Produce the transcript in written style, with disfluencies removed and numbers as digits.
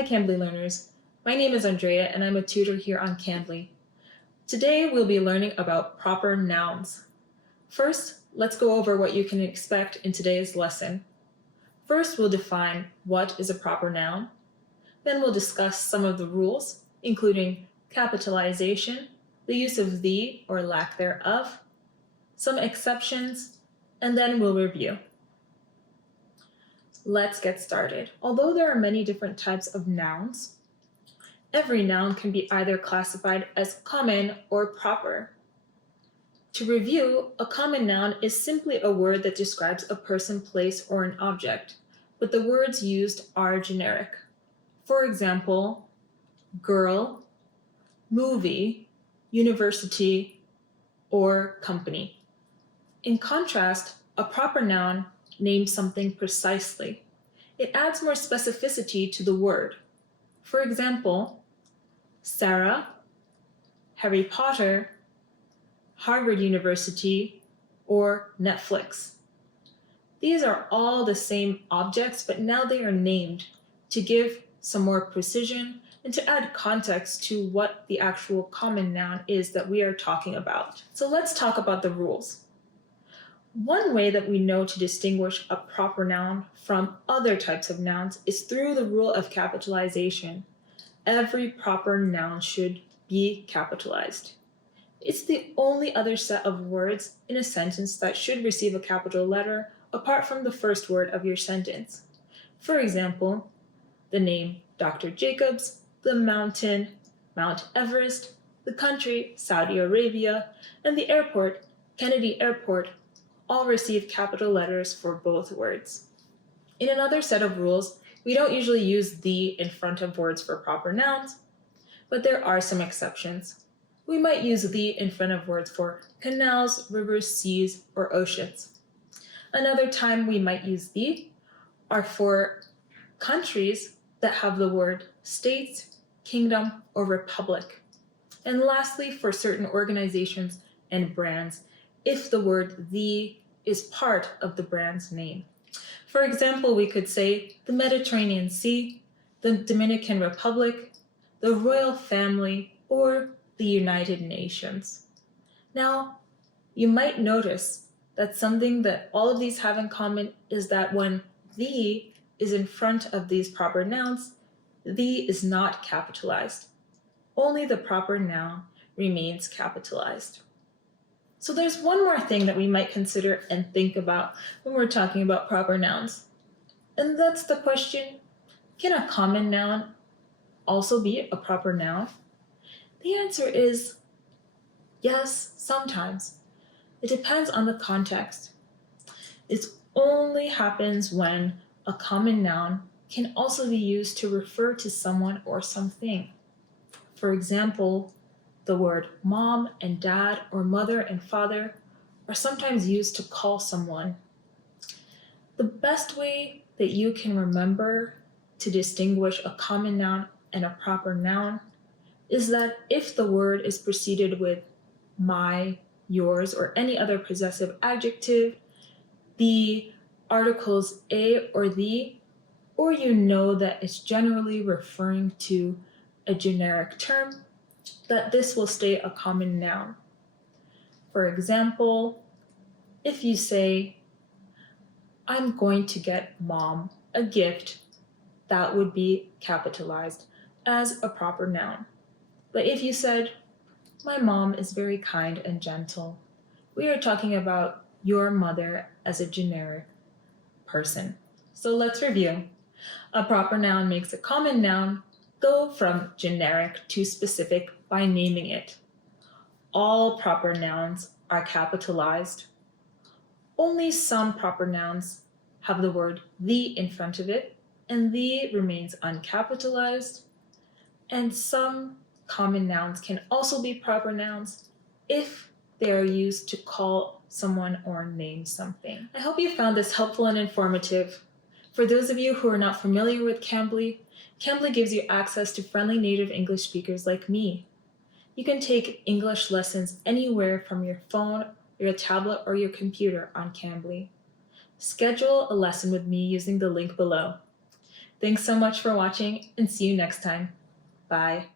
Hi Cambly learners, my name is Andrea and I'm a tutor here on Cambly. Today we'll be learning about proper nouns. First, let's go over what you can expect in today's lesson. First, we'll define what is a proper noun. Then we'll discuss some of the rules, including capitalization, the use of the or lack thereof, some exceptions, and then we'll review. Let's get started. Although there are many different types of nouns, every noun can be either classified as common or proper. To review, a common noun is simply a word that describes a person, place, or an object, but the words used are generic. For example, girl, movie, university, or company. In contrast, a proper noun names something precisely. It adds more specificity to the word. For example, Sarah, Harry Potter, Harvard University, or Netflix. These are all the same objects, but now they are named to give some more precision and to add context to what the actual common noun is that we are talking about. So let's talk about the rules. One way that we know to distinguish a proper noun from other types of nouns is through the rule of capitalization. Every proper noun should be capitalized. It's the only other set of words in a sentence that should receive a capital letter apart from the first word of your sentence. For example, the name Dr. Jacobs, the mountain, Mount Everest, the country, Saudi Arabia, and the airport, Kennedy Airport, all receive capital letters for both words. In another set of rules, we don't usually use the in front of words for proper nouns, but there are some exceptions. We might use the in front of words for canals, rivers, seas, or oceans. Another time we might use the are for countries that have the word states, kingdom, or republic. And lastly, for certain organizations and brands, if the word the is part of the brand's name. For example, we could say the Mediterranean Sea, the Dominican Republic, the royal family, or the United Nations. Now, you might notice that something that all of these have in common is that when the is in front of these proper nouns, the is not capitalized. Only the proper noun remains capitalized. So there's one more thing that we might consider and think about when we're talking about proper nouns. And that's the question, can a common noun also be a proper noun? The answer is yes, sometimes. It depends on the context. It only happens when a common noun can also be used to refer to someone or something. For example, the word mom and dad or mother and father are sometimes used to call someone. The best way that you can remember to distinguish a common noun and a proper noun is that if the word is preceded with my, yours, or any other possessive adjective, the articles a or the, or you know that it's generally referring to a generic term, that this will stay a common noun. For example, if you say, I'm going to get mom a gift, that would be capitalized as a proper noun. But if you said, my mom is very kind and gentle, we are talking about your mother as a generic person. So let's review. A proper noun makes a common noun go from generic to specific by naming it. All proper nouns are capitalized. Only some proper nouns have the word the in front of it, and the remains uncapitalized. And some common nouns can also be proper nouns if they are used to call someone or name something. I hope you found this helpful and informative. For those of you who are not familiar with Cambly, Cambly gives you access to friendly native English speakers like me. You can take English lessons anywhere from your phone, your tablet, or your computer on Cambly. Schedule a lesson with me using the link below. Thanks so much for watching and see you next time. Bye.